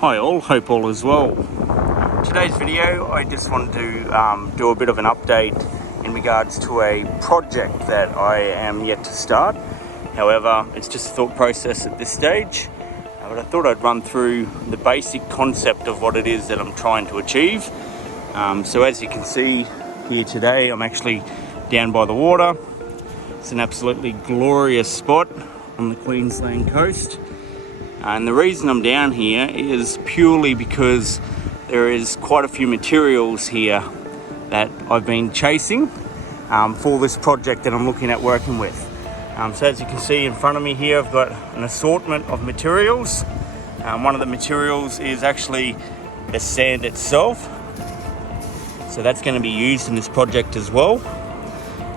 Hi all, hope all is well. Today's video, I just wanted to do a bit of an update in regards to a project that I am yet to start. However, it's just a thought process at this stage, but I thought I'd run through the basic concept of what it is that I'm trying to achieve. So as you can see here today, I'm actually down by the water. It's an absolutely glorious spot on the Queensland coast. And the reason I'm down here is purely because there is quite a few materials here that I've been chasing for this project that I'm looking at working with. So as you can see in front of me here, I've got an assortment of materials. One of the materials is actually the sand itself. So that's going to be used in this project as well.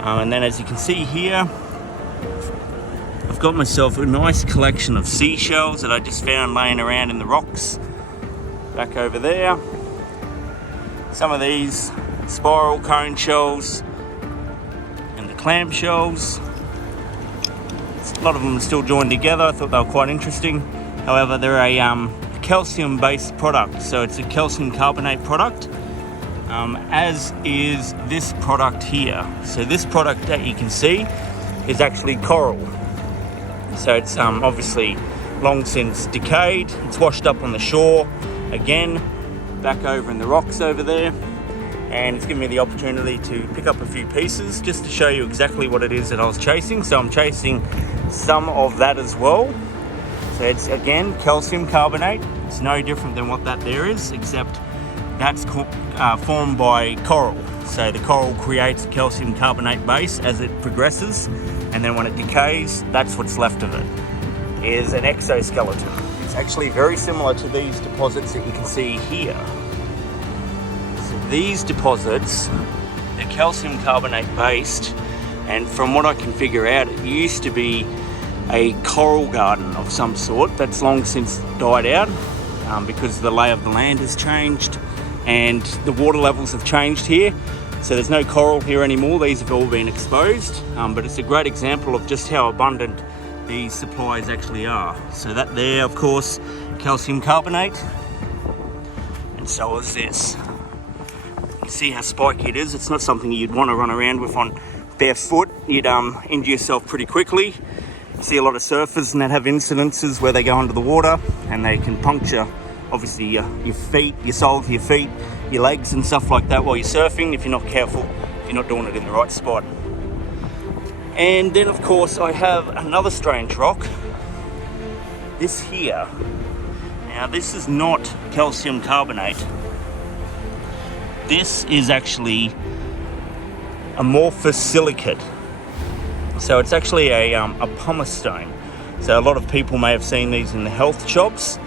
And then as you can see here, I've got myself a nice collection of seashells that I just found laying around in the rocks back over there. Some of these spiral cone shells and the clam shells. A lot of them are still joined together. I thought they were quite interesting. However, they're a calcium based product, so it's a calcium carbonate product, as is this product here. So this product that you can see is actually coral. So it's obviously long since decayed. It's washed up on the shore again, back over in the rocks over there, and it's given me the opportunity to pick up a few pieces just to show you exactly what it is that I was chasing. So I'm chasing some of that as well. So it's again calcium carbonate. It's no different than what that there is, except that's formed by coral. So the coral creates a calcium carbonate base as it progresses, and then when it decays, that's what's left of it, is an exoskeleton. It's actually very similar to these deposits that you can see here. So these deposits, they're calcium carbonate based, and from what I can figure out, it used to be a coral garden of some sort that's long since died out because the lay of the land has changed and the water levels have changed here. So there's no coral here anymore. These have all been exposed, but it's a great example of just how abundant these supplies actually are. So that there, of course, calcium carbonate, and so is this. You can see how spiky it is. It's not something you'd want to run around with on barefoot. You'd injure yourself pretty quickly. You see a lot of surfers and that have incidences where they go under the water and they can puncture, obviously, your feet, your soles of your feet, your legs and stuff like that while you're surfing if you're not careful, if you're not doing it in the right spot. And then of course I have another strange rock, this here. Now this is not calcium carbonate. This is actually amorphous silicate. So it's actually a pumice stone. So a lot of people may have seen these in the health shops.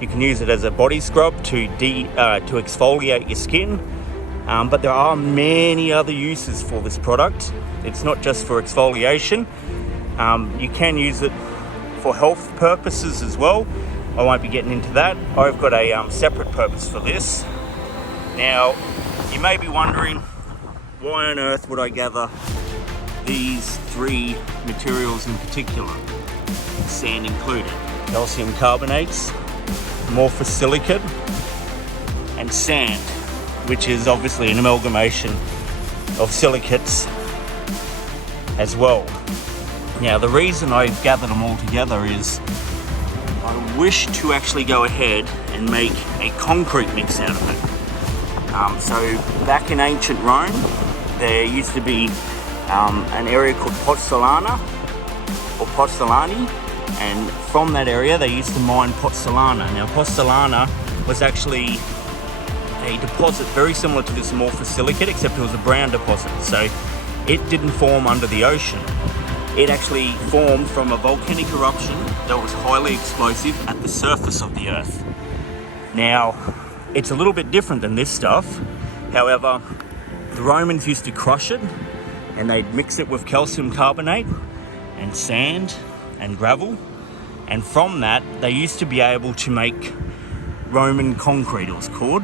You can use it as a body scrub to exfoliate your skin, but there are many other uses for this product. It's not just for exfoliation. You can use it for health purposes as well. I won't be getting into that. I've got a separate purpose for this. Now, you may be wondering, why on earth would I gather these three materials in particular, sand included? Calcium carbonates, amorphous silicate, and sand, which is obviously an amalgamation of silicates as well. Now the reason I've gathered them all together is I wish to actually go ahead and make a concrete mix out of it. So back in ancient Rome, there used to be an area called Pozzolana or Pozzolani, and from that area they used to mine pozzolana. Now pozzolana was actually a deposit very similar to this amorphous silicate, except it was a brown deposit, so it didn't form under the ocean. It actually formed from a volcanic eruption that was highly explosive at the surface of the earth. Now it's a little bit different than this stuff. However, the Romans used to crush it and they'd mix it with calcium carbonate and sand and gravel, and from that they used to be able to make Roman concrete, it was called.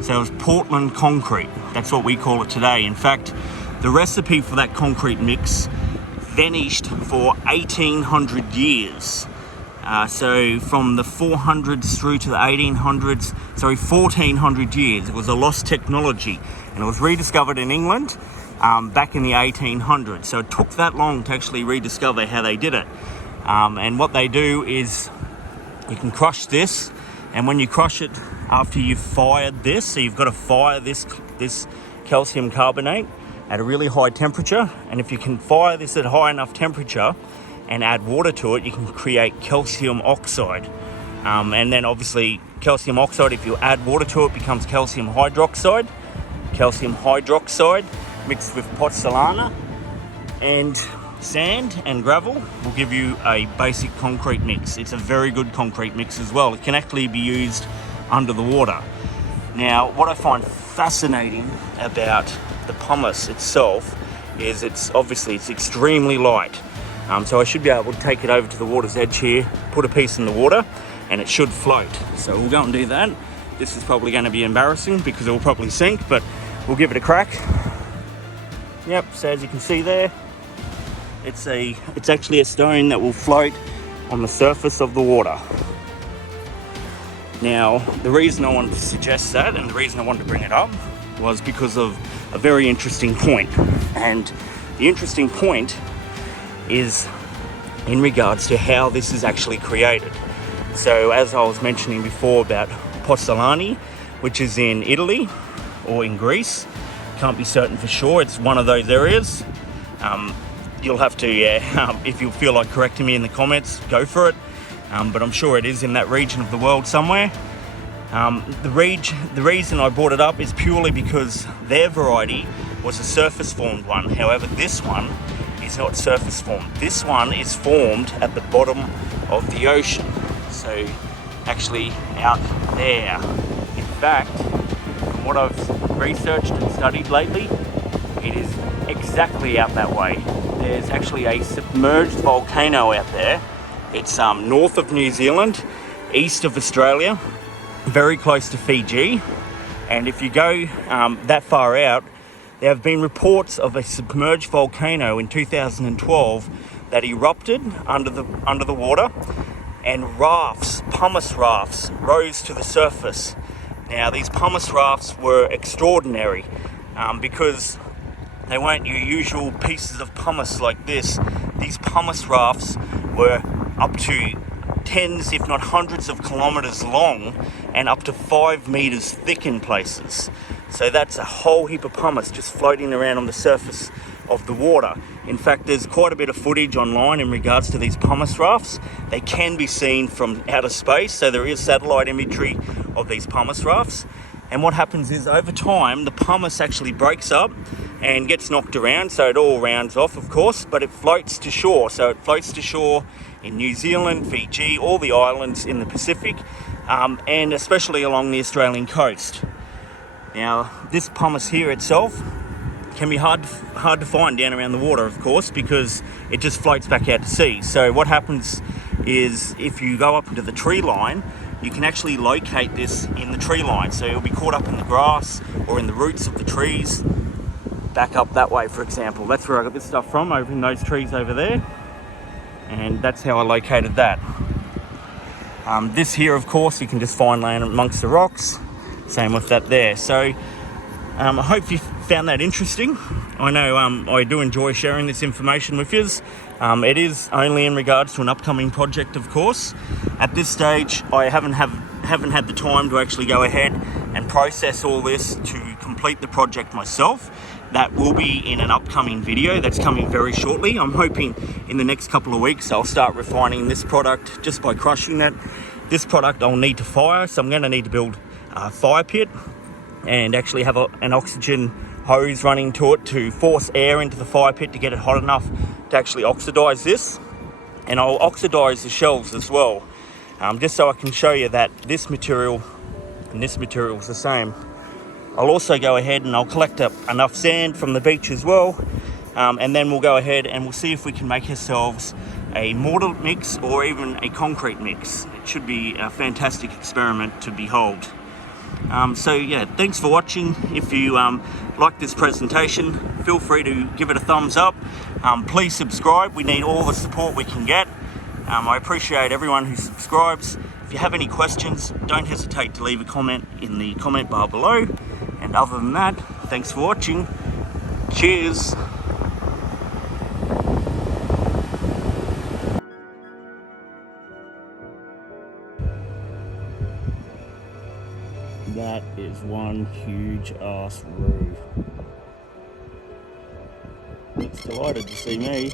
So it was Portland concrete. That's what we call it today. In fact, the recipe for that concrete mix vanished for 1800 years So from the 400s through to the 1800s, 1400 years, it was a lost technology, and it was rediscovered in England back in the 1800s. So it took that long to actually rediscover how they did it. And what they do is you can crush this, and when you crush it after you've fired this, so you've got to fire this calcium carbonate at a really high temperature, and if you can fire this at high enough temperature and add water to it, you can create calcium oxide. And then obviously calcium oxide, if you add water to it, becomes calcium hydroxide. Calcium hydroxide mixed with pozzolana and sand and gravel will give you a basic concrete mix. It's a very good concrete mix as well. It can actually be used under the water. Now, what I find fascinating about the pumice itself is it's extremely light. So I should be able to take it over to the water's edge here, put a piece in the water, and it should float. So we'll go and do that. This is probably going to be embarrassing because it will probably sink, but we'll give it a crack. Yep, so as you can see there, it's actually a stone that will float on the surface of the water. Now, the reason I wanted to suggest that, and the reason I wanted to bring it up, was because of a very interesting point. And the interesting point is in regards to how this is actually created. So as I was mentioning before about Pozzuolani, which is in Italy or in Greece, can't be certain for sure, it's one of those areas. You'll have to, if you feel like correcting me in the comments, go for it. But I'm sure it is in that region of the world somewhere. The reason I brought it up is purely because their variety was a surface formed one. However, this one is not surface formed. This one is formed at the bottom of the ocean. So actually out there. In fact, from what I've researched and studied lately, it is exactly out that way. There's actually a submerged volcano out there. It's north of New Zealand, east of Australia, very close to Fiji. And if you go that far out, there have been reports of a submerged volcano in 2012 that erupted under the water, and pumice rafts, rose to the surface. Now, these pumice rafts were extraordinary because they weren't your usual pieces of pumice like this. These pumice rafts were up to tens, if not hundreds of kilometers long and up to 5 meters thick in places. So that's a whole heap of pumice just floating around on the surface of the water. In fact, there's quite a bit of footage online in regards to these pumice rafts. They can be seen from outer space, so there is satellite imagery of these pumice rafts. And what happens is, over time, the pumice actually breaks up and gets knocked around, so it all rounds off, of course, but it floats to shore. So it floats to shore in New Zealand, Fiji, all the islands in the Pacific, and especially along the Australian coast. Now, this pumice here itself can be hard to find down around the water, of course, because it just floats back out to sea. So what happens is, if you go up into the tree line, you can actually locate this in the tree line. So it'll be caught up in the grass or in the roots of the trees, back up that way, for example. That's where I got this stuff from, over in those trees over there. And that's how I located that. This here, of course, you can just find laying amongst the rocks. Same with that there. So I hope you found that interesting. I know I do enjoy sharing this information with you. It is only in regards to an upcoming project, of course. At this stage, I haven't had the time to actually go ahead and process all this to complete the project myself. That will be in an upcoming video that's coming very shortly. I'm hoping in the next couple of weeks I'll start refining this product just by crushing that. This product I'll need to fire, so I'm going to need to build a fire pit and actually have an oxygen hose running to it to force air into the fire pit to get it hot enough to actually oxidize this. And I'll oxidize the shelves as well, just so I can show you that this material and this material is the same. I'll also go ahead and I'll collect up enough sand from the beach as well, and then we'll go ahead and we'll see if we can make ourselves a mortar mix or even a concrete mix. It should be a fantastic experiment to behold. So yeah, thanks for watching. If you like this presentation, feel free to give it a thumbs up. Please subscribe. We need all the support we can get. I appreciate everyone who subscribes. If you have any questions, don't hesitate to leave a comment in the comment bar below. And other than that, thanks for watching. Cheers. That is one huge ass roo. It's delighted to see me.